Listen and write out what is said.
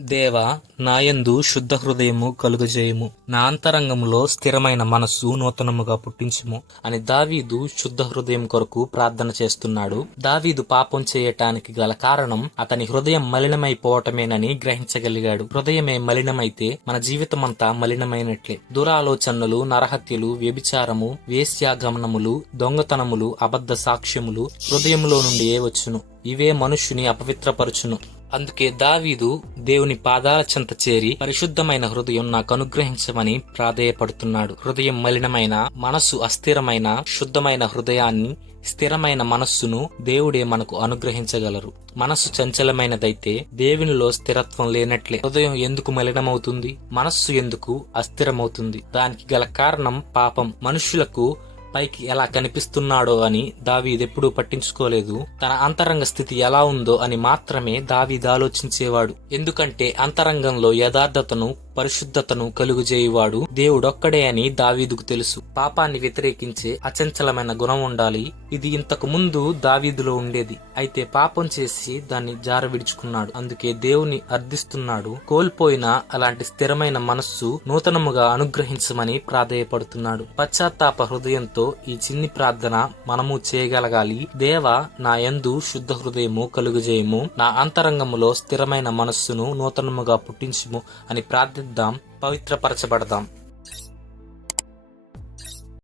దేవా నాయందు శుద్ధ హృదయము కలుగజేయము. నా అంతరంగములో స్థిరమైన మనస్సు నూతనముగా పుట్టించుము. అని దావీదు శుద్ధ హృదయం కొరకు ప్రార్థన చేస్తున్నాడు. దావీదు పాపం చేయటానికి గల కారణం అతని హృదయం మలినమైపోవటమేనని గ్రహించగలిగాడు. హృదయమే మలినమైతే మన జీవితమంతా మలినమైనట్లే. దురాలోచనలు నరహత్యలు వ్యభిచారము వేశ్యాగమనములు దొంగతనములు అబద్ధ సాక్ష్యములు హృదయములో నుండి ఏ వచ్చును. ఇవే మనుష్యుని అపవిత్రపరచును. అందుకే దావీదు దేవుని పాదాల చెంత చేరి పరిశుద్ధమైన హృదయం నాకు అనుగ్రహించమని ప్రాధేయపడుతున్నాడు. హృదయం మలినమైన మనస్సు అస్థిరమైన శుద్ధమైన హృదయాన్ని స్థిరమైన మనస్సును దేవుడే మనకు అనుగ్రహించగలరు. మనస్సు చంచలమైనదైతే దేవునిలో స్థిరత్వం లేనట్లే. హృదయం ఎందుకు మలినమవుతుంది? మనస్సు ఎందుకు అస్థిరమవుతుంది? దానికి గల కారణం పాపం. మనుష్యులకు పైకి ఎలా కనిపిస్తున్నాడో అని దావీదెప్పుడూ పట్టించుకోలేదు. తన అంతరంగ స్థితి ఎలా ఉందో అని మాత్రమే దావీద్ ఆలోచించేవాడు. ఎందుకంటే అంతరంగంలో యథార్థతను పరిశుద్ధతను కలుగుజేయువాడు దేవుడొక్కడే అని దావీదుకు తెలుసు. పాపాన్ని వ్యతిరేకించే అచంచలమైన గుణం ఉండాలి. ఇది ఇంతకు ముందు దావీదులో ఉండేది. అయితే పాపం చేసి దాన్ని జార విడుచుకున్నాడు అందుకే దేవుని అర్థిస్తున్నాడు. కోల్పోయిన అలాంటి స్థిరమైన మనస్సు నూతనముగా అనుగ్రహించమని ప్రాధేయపడుతున్నాడు. పశ్చాత్తాప హృదయంతో ఈ చిన్ని ప్రార్థన మనము చేయగలగాలి. దేవ నా యందు శుద్ధ హృదయము కలుగుజేయము. నా అంతరంగములో స్థిరమైన మనస్సును నూతనముగా పుట్టించుము అని ప్రార్థన ప్రార్థిద్దాం పవిత్రపరచబడదాం.